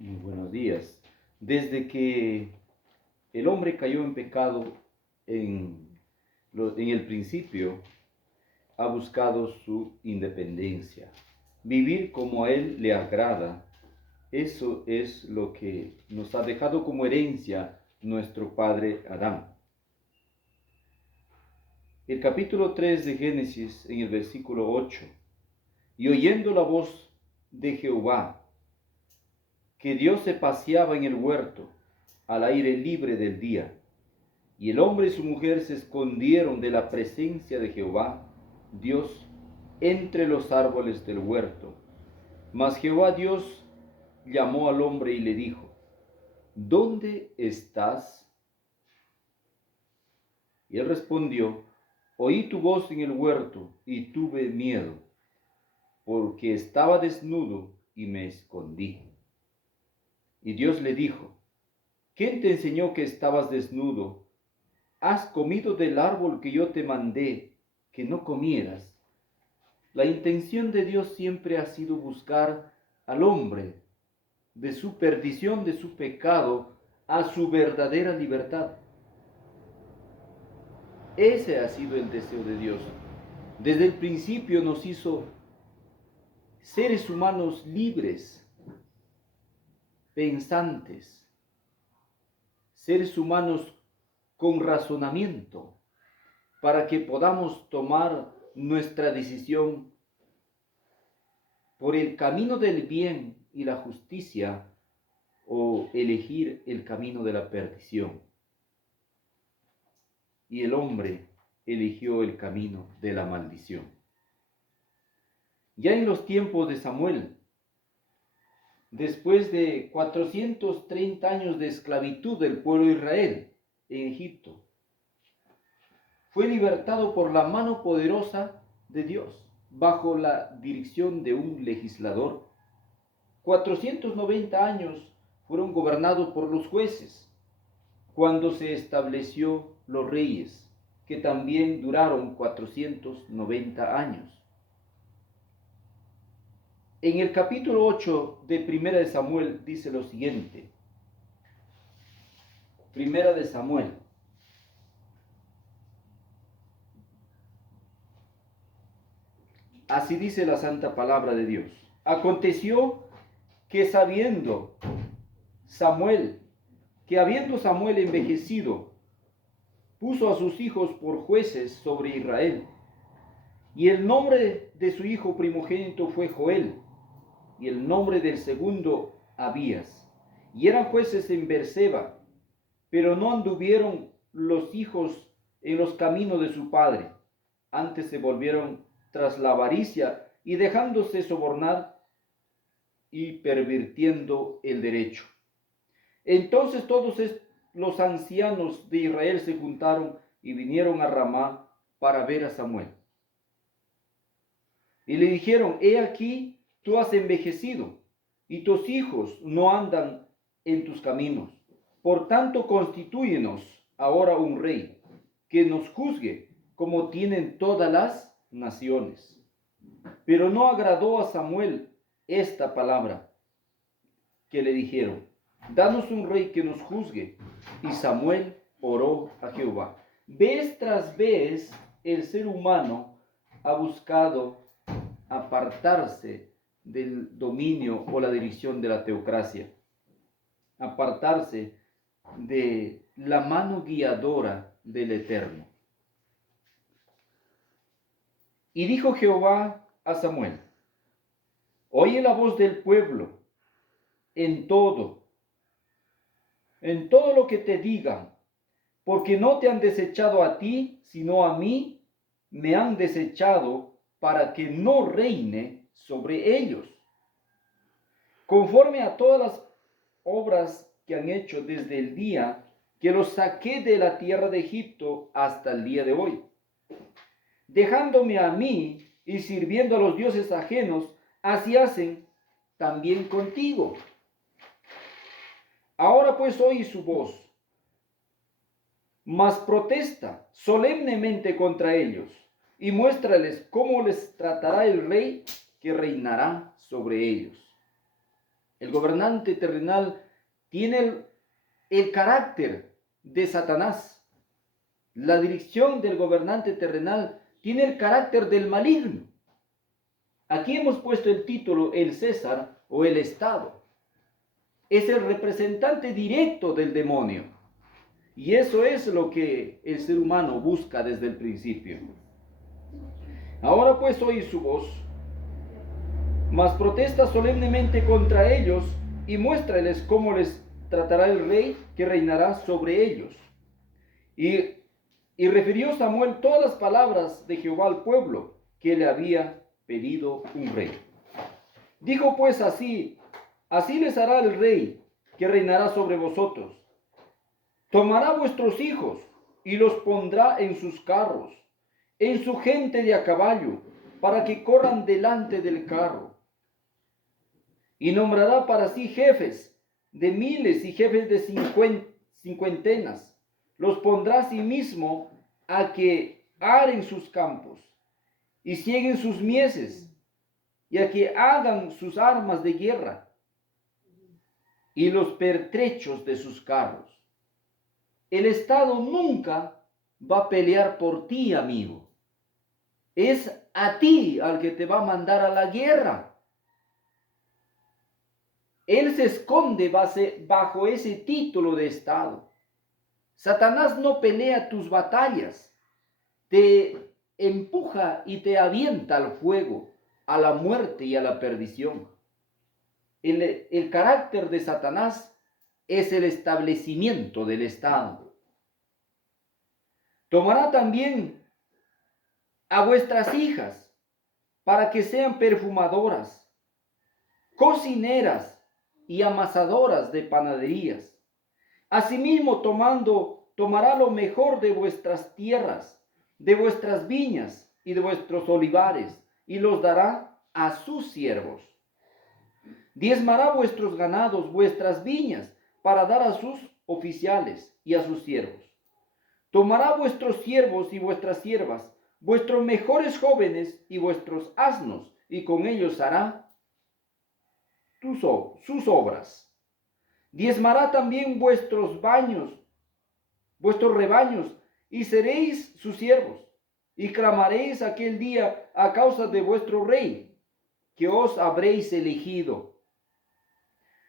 Muy buenos días. Desde que el hombre cayó en pecado en el principio, ha buscado su independencia. Vivir como a él le agrada. Eso es lo que nos ha dejado como herencia nuestro padre Adán. El capítulo 3 de Génesis, en el versículo 8. Y oyendo la voz de Jehová, que Dios se paseaba en el huerto al aire libre del día, y el hombre y su mujer se escondieron de la presencia de Jehová, Dios, entre los árboles del huerto. Mas Jehová Dios llamó al hombre y le dijo: ¿Dónde estás? Y él respondió: Oí tu voz en el huerto y tuve miedo, porque estaba desnudo y me escondí. Y Dios le dijo: ¿Quién te enseñó que estabas desnudo? ¿Has comido del árbol que yo te mandé que no comieras? La intención de Dios siempre ha sido buscar al hombre de su perdición, de su pecado, a su verdadera libertad. Ese ha sido el deseo de Dios. Desde el principio nos hizo seres humanos libres, pensantes, seres humanos con razonamiento, para que podamos tomar nuestra decisión por el camino del bien y la justicia o elegir el camino de la perdición. Y el hombre eligió el camino de la maldición. Ya en los tiempos de Samuel, después de 430 años de esclavitud del pueblo de Israel en Egipto, fue libertado por la mano poderosa de Dios, bajo la dirección de un legislador. 490 años fueron gobernados por los jueces, cuando se estableció los reyes, que también duraron 490 años. En el capítulo 8 de Primera de Samuel dice lo siguiente. Primera de Samuel. Así dice la santa palabra de Dios. Aconteció que habiendo Samuel envejecido, puso a sus hijos por jueces sobre Israel. Y el nombre de su hijo primogénito fue Joel, y el nombre del segundo Abías. Y eran jueces en Beerseba, pero no anduvieron los hijos en los caminos de su padre. Antes se volvieron tras la avaricia y dejándose sobornar y pervirtiendo el derecho. Entonces todos los ancianos de Israel se juntaron y vinieron a Ramá para ver a Samuel. Y le dijeron: he aquí, tú has envejecido, y tus hijos no andan en tus caminos. Por tanto, constitúyenos ahora un rey, que nos juzgue, como tienen todas las naciones. Pero no agradó a Samuel esta palabra que le dijeron: danos un rey que nos juzgue. Y Samuel oró a Jehová. Vez tras vez el ser humano ha buscado apartarse del dominio o la dirección de la teocracia, apartarse de la mano guiadora del Eterno. Y dijo Jehová a Samuel: oye la voz del pueblo en todo lo que te digan, porque no te han desechado a ti, sino a mí me han desechado para que no reine sobre ellos, conforme a todas las obras que han hecho desde el día que los saqué de la tierra de Egipto hasta el día de hoy, dejándome a mí y sirviendo a los dioses ajenos. Así hacen también contigo. Ahora pues oye su voz, mas protesta solemnemente contra ellos y muéstrales cómo les tratará el rey que reinará sobre ellos. El gobernante terrenal tiene el carácter de Satanás. La dirección del gobernante terrenal tiene el carácter del maligno. Aquí hemos puesto el título el César o el Estado. Es el representante directo del demonio. Y eso es lo que el ser humano busca desde el principio. Ahora pues oí su voz, mas protesta solemnemente contra ellos y muéstrales cómo les tratará el rey que reinará sobre ellos. Y refirió Samuel todas las palabras de Jehová al pueblo, que le había pedido un rey. Dijo pues así les hará el rey que reinará sobre vosotros. Tomará vuestros hijos y los pondrá en sus carros, en su gente de a caballo, para que corran delante del carro. Y nombrará para sí jefes de miles y jefes de cincuentenas. Los pondrá a sí mismo a que aren sus campos y cieguen sus mieses y a que hagan sus armas de guerra y los pertrechos de sus carros. El Estado nunca va a pelear por ti, amigo. Es a ti al que te va a mandar a la guerra. Él se esconde bajo ese título de Estado. Satanás no pelea tus batallas, te empuja y te avienta al fuego, a la muerte y a la perdición. El carácter de Satanás es el establecimiento del Estado. Tomará también a vuestras hijas para que sean perfumadoras, cocineras y amasadoras de panaderías. Asimismo, tomará lo mejor de vuestras tierras, de vuestras viñas y de vuestros olivares, y los dará a sus siervos. Diezmará vuestros ganados, vuestras viñas, para dar a sus oficiales y a sus siervos. Tomará vuestros siervos y vuestras siervas, vuestros mejores jóvenes y vuestros asnos, y con ellos hará sus obras. Diezmará también vuestros rebaños, y seréis sus siervos, y clamaréis aquel día a causa de vuestro rey, que os habréis elegido.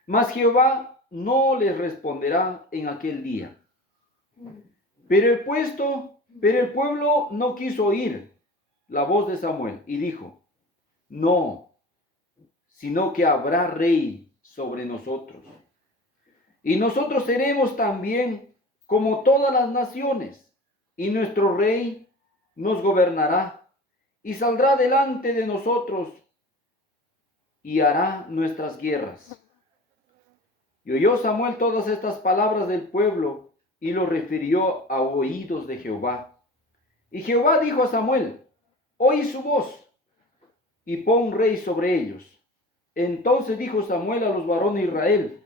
Mas Jehová no les responderá en aquel día. Pero el pueblo no quiso oír la voz de Samuel, y dijo: no, sino que habrá rey sobre nosotros. Y nosotros seremos también como todas las naciones, y nuestro rey nos gobernará, y saldrá delante de nosotros, y hará nuestras guerras. Y oyó Samuel todas estas palabras del pueblo, y lo refirió a oídos de Jehová. Y Jehová dijo a Samuel: oí su voz, y pon rey sobre ellos. Entonces dijo Samuel a los varones de Israel: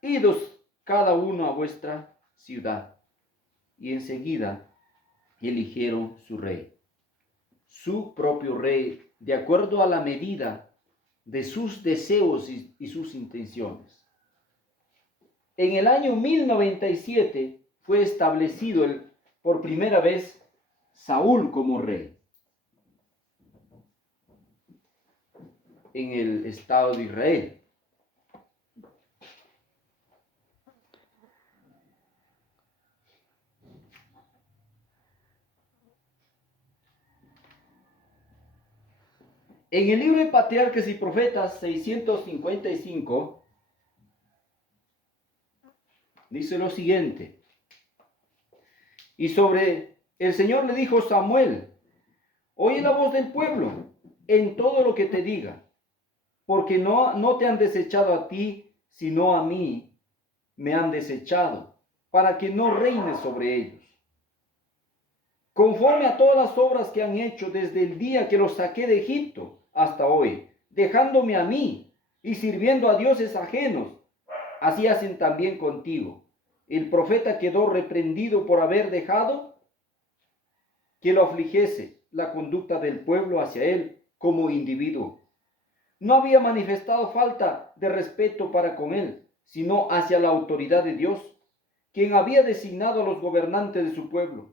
idos cada uno a vuestra ciudad. Y enseguida eligieron su rey, su propio rey, de acuerdo a la medida de sus deseos y sus intenciones. En el año 1097 fue establecido por primera vez Saúl como rey en el estado de Israel. En el libro de Patriarcas y Profetas 655 dice lo siguiente: y sobre el Señor le dijo Samuel: oye la voz del pueblo en todo lo que te diga, porque no te han desechado a ti, sino a mí me han desechado, para que no reines sobre ellos. Conforme a todas las obras que han hecho desde el día que los saqué de Egipto hasta hoy, dejándome a mí y sirviendo a dioses ajenos, así hacen también contigo. El profeta quedó reprendido por haber dejado que lo afligiese la conducta del pueblo hacia él como individuo. no había manifestado falta de respeto para con él, sino hacia la autoridad de Dios, quien había designado a los gobernantes de su pueblo.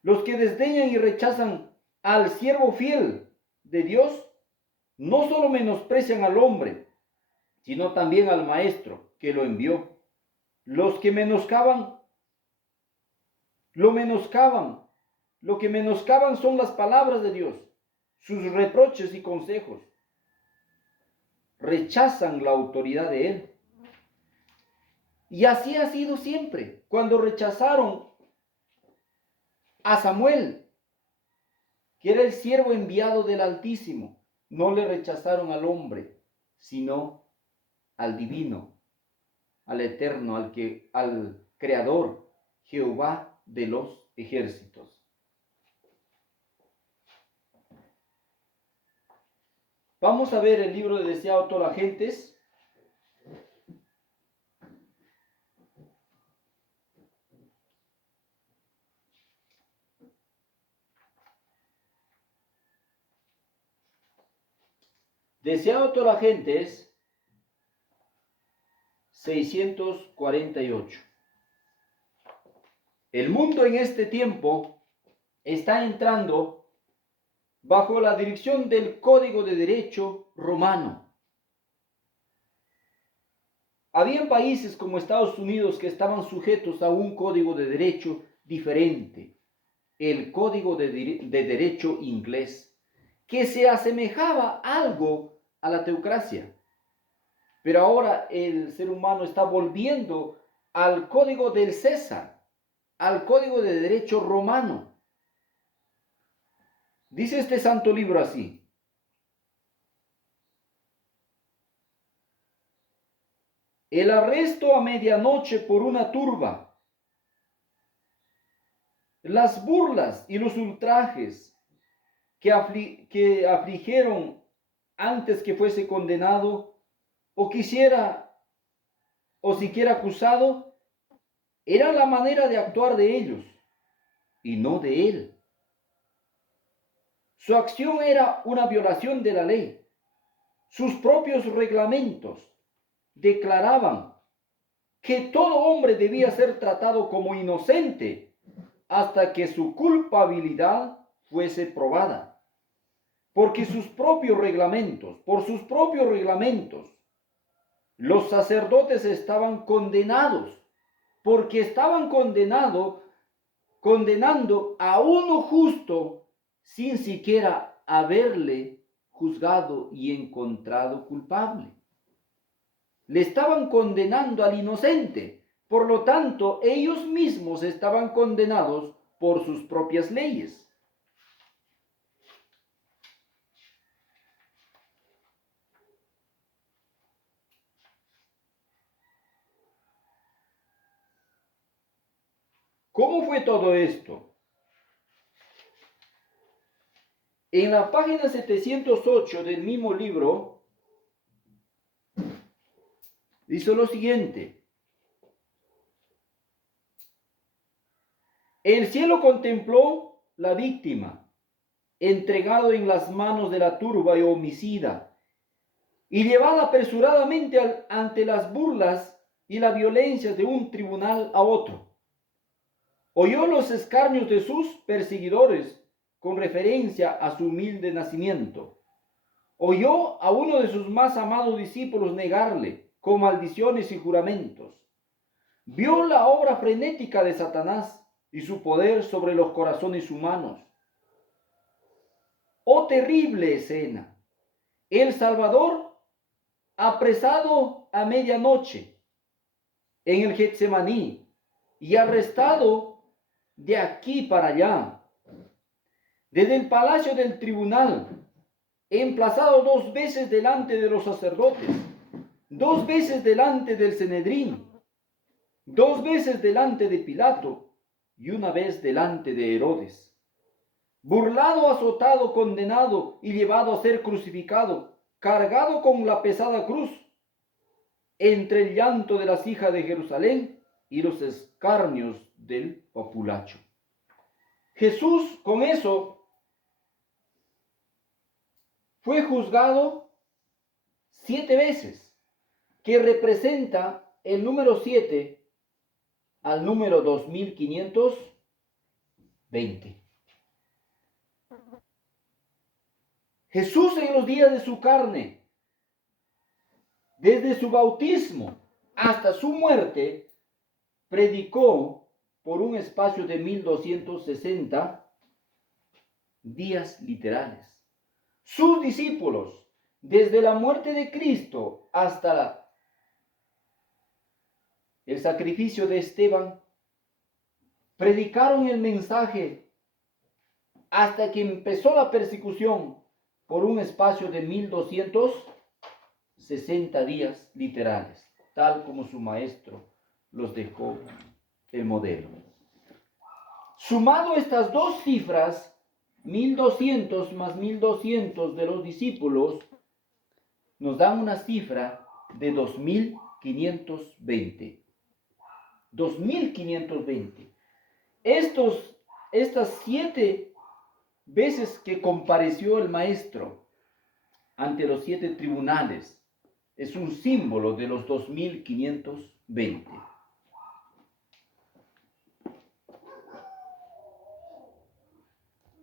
Los que desdeñan y rechazan al siervo fiel de Dios, no solo menosprecian al hombre, sino también al maestro que lo envió. Los que menoscaban, lo que menoscaban son las palabras de Dios, sus reproches y consejos. Rechazan la autoridad de él. Y así ha sido siempre. Cuando rechazaron a Samuel, que era el siervo enviado del Altísimo, no le rechazaron al hombre, sino al divino, al eterno, al creador, Jehová de los ejércitos. Vamos a ver el libro de Deseado a todas las gentes. Deseado a todas las gentes, 648. El mundo en este tiempo está entrando bajo la dirección del Código de Derecho romano. Habían países como Estados Unidos que estaban sujetos a un código de derecho diferente, el Código de Derecho inglés, que se asemejaba algo a la teocracia. Pero ahora el ser humano está volviendo al Código del César, al Código de Derecho romano. Dice este santo libro así: el arresto a medianoche por una turba, las burlas y los ultrajes que afligieron antes que fuese condenado o siquiera acusado, era la manera de actuar de ellos y no de él. Su acción era una violación de la ley. Sus propios reglamentos declaraban que todo hombre debía ser tratado como inocente hasta que su culpabilidad fuese probada. Por sus propios reglamentos, los sacerdotes estaban condenados, porque estaban condenando a uno justo sin siquiera haberle juzgado y encontrado culpable. Le estaban condenando al inocente. Por lo tanto, ellos mismos estaban condenados por sus propias leyes. ¿Cómo fue todo esto? En la página 708 del mismo libro, dice lo siguiente: el cielo contempló la víctima, entregado en las manos de la turba y homicida, y llevada apresuradamente ante las burlas y la violencia de un tribunal a otro. Oyó los escarnios de sus perseguidores con referencia a su humilde nacimiento. Oyó a uno de sus más amados discípulos negarle con maldiciones y juramentos. Vio la obra frenética de Satanás y su poder sobre los corazones humanos. ¡Oh terrible escena! El Salvador apresado a medianoche en el Getsemaní y arrestado de aquí para allá, desde el palacio del tribunal, emplazado 2 veces delante de los sacerdotes, 2 veces delante del Sanedrín, 2 veces delante de Pilato y 1 vez delante de Herodes. Burlado, azotado, condenado y llevado a ser crucificado, cargado con la pesada cruz, entre el llanto de las hijas de Jerusalén y los escarnios del populacho. Jesús con eso fue juzgado 7 veces, que representa el número 7 al número 2520. Jesús en los días de su carne, desde su bautismo hasta su muerte, predicó por un espacio de 1260 días literales. Sus discípulos, desde la muerte de Cristo hasta el sacrificio de Esteban, predicaron el mensaje hasta que empezó la persecución por un espacio de 1260 días literales, tal como su maestro los dejó el modelo. Sumado estas dos cifras, 1200 más 1200 de los discípulos, nos dan una cifra de 2520. 2520. Estas 7 veces que compareció el maestro ante los 7 tribunales es un símbolo de los 2520.